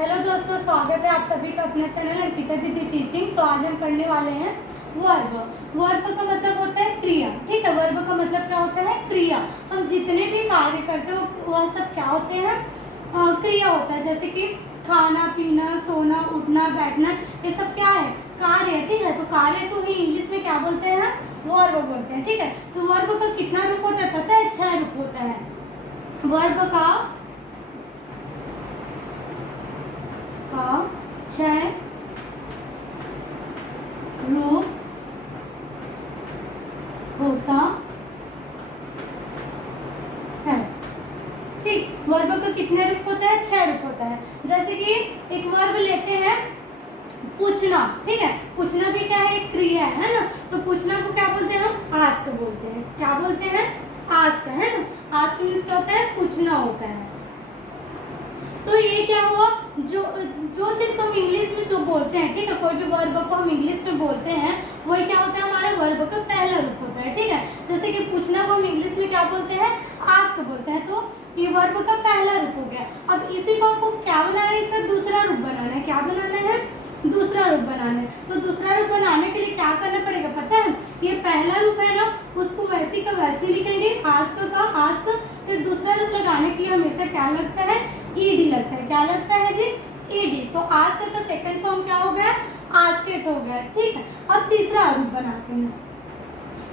Hello दोस्तों, स्वागत है आप सभी का अपना चैनल अंकिता दीदी टीचिंग। तो आज हम पढ़ने वाले हैं वर्ब। वर्ब का मतलब होता है क्रिया। ठीक है, वर्ब का मतलब क्या होता है? क्रिया। हम जितने भी कार्य करते हो वह सब क्या होते हैं? क्रिया होता है। जैसे कि खाना, पीना, सोना, उठना, बैठना, ये सब क्या है? कार्य है। ठीक है, तो कार्य को ही इंग्लिश में क्या बोलते हैं? वर्ब बोलते हैं। ठीक है, तो वर्ब का कितना रूप होता है पता है? 6 रूप होता है। वर्ब का 6 रूप होता है। ठीक, वर्ब का कितने रूप होता है? 6 रूप होता है। जैसे कि एक वर्ब लेते हैं पूछना। ठीक है, पूछना भी क्या है? एक क्रिया है ना। तो पूछना को क्या बोलते हैं? हम आस्क बोलते हैं। क्या बोलते हैं? आस्क, है ना। आस्क मीन्स क्या होता है? पूछना होता है। तो ये क्या हुआ? जो चीज को हम इंग्लिश में जो बोलते हैं, ठीक है, कोई भी वर्ब को हम इंग्लिश में बोलते हैं, वही क्या होता है? हमारा वर्ब का पहला रूप होता है। ठीक है, जैसे कि पूछना को हम इंग्लिश में क्या बोलते हैं? आस्क बोलते हैं। तो ये वर्ब का पहला रूप हो गया। अब इसी को हमको क्या बनाना है? इसका दूसरा रूप बनाना है। क्या बनाना है? दूसरा रूप बनाना है। तो दूसरा रूप बनाने के लिए क्या करना पड़ेगा पता है? ये पहला रूप है ना, उसको वैसी का वैसी लिखेंगे, आस्क का आस्क। फिर दूसरा रूप लगाने के लिए हमेशा क्या लगता है? ईडी लगता है। क्या लगता है जी? ईडी। तो आस्क का सेकंड फॉर्म क्या हो गया? आस्केट हो गया। ठीक है, अब तीसरा रूप बनाते हैं।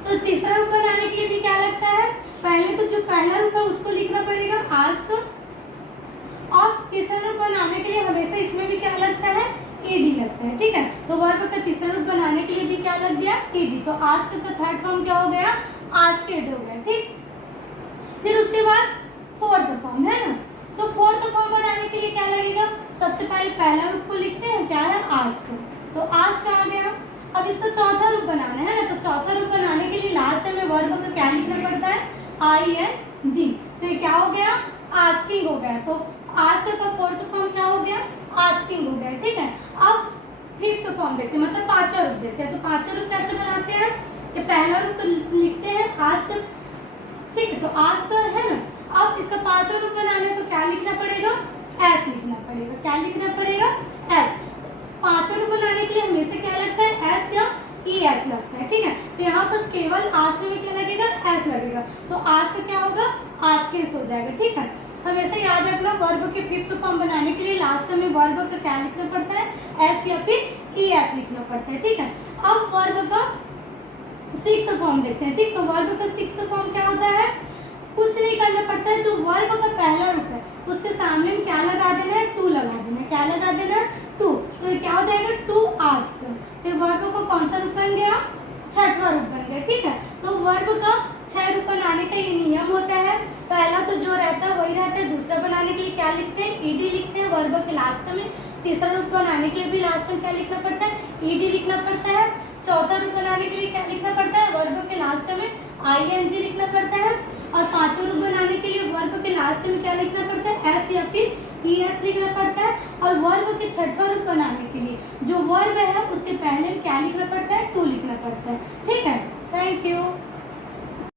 तो तीसरा रूप बनाने के लिए भी क्या लगता है? पहले तो जो पहला रूप है उसको लिखना पड़ेगा आस्क, और तीसरा रूप बनाने के लिए हमेशा इसमें भी क्या लगता है? ईडी लगता है। ठीक है, तो वर्ब का तीसरा रूप बनाने के लिए भी क्या लग गया? ईडी। तो आस्क का थर्ड फॉर्म क्या हो गया? आस्केट हो गया। ठीक, फिर उसके बाद फोर्थ फॉर्म है ना। तो फोर्थ फॉर्म बनाने के लिए क्या लगेगा? सबसे पहले पहला रूप को लिखते हैं, क्या है? आस्क। तो आस्क आ गया। अब इसका चौथा रूप बनाना है ना। तो चौथा रूप बनाने के लिए लास्ट में वर्ब का क्या लिखना पड़ता है? ING। तो ये क्या हो गया? आस्किंग हो गया। तो आस्क का फोर्थ फॉर्म क्या हो गया? आस्किंग हो गया। ठीक है, अब फिफ्थ फॉर्म देखते हैं, मतलब पांचवा रूप देखते हैं। तो पांचवा रूप कैसे बनाते हैं? ये पहला रूप लिखते हैं आस्क। ठीक है, तो आस्क है ना। अब इसका पांचवा रूप बनाने तो क्या लिखना पड़ेगा? एस लिखना पड़ेगा। क्या लिखना पड़ेगा? एस। पांचवा रूप बनाने के लिए हमेशा क्या लगता है? एस या ES लगता है। ठीक है, तो यहाँ पर केवल आस्क में क्या लगेगा? एस लगेगा। तो आस्क क्या होगा? आस्किस हो जाएगा। ठीक है, हमेशा याद रखना वर्ब के फिफ्थ फॉर्म बनाने के लिए लास्ट में वर्ब का क्या लिखना पड़ता है? एस या फिर ES लिखना पड़ता है। ठीक है, अब वर्ब का सिक्स्थ फॉर्म देखते हैं। ठीक, तो वर्ब का सिक्स्थ फॉर्म क्या होता है? कुछ नहीं करना पड़ता है। जो वर्ब का पहला रूप है उसके सामने में क्या लगा देना है? टू लगा देना है। क्या लगा देना है? टू। तो ये क्या हो जाएगा? To ask. तो वर्ब का कौन सा रूप बन गया? छठवां रूप बन गया। ठीक है, तो वर्ब का 6 रूप बनाने का ये नियम होता है। पहला तो जो रहता है वही रहता है। दूसरा बनाने के लिए क्या लिखते हैं? ईडी लिखते हैं वर्ब के लास्ट में। तीसरा रूप बनाने के लिए भी लास्ट में क्या लिखना पड़ता है? ईडी लिखना पड़ता है। चौथा रूप बनाने के लिए क्या लिखना पड़ता है? वर्ब के लास्ट में ING लिखना पड़ता है। और पांचवा रूप बनाने के लिए वर्ब के लास्ट में क्या लिखना पड़ता है? एस या फिर ES लिखना पड़ता है। और वर्ब के छठवां रूप बनाने के लिए जो वर्ब है उसके पहले क्या लिखना पड़ता है? टू लिखना पड़ता है। ठीक है, थैंक यू।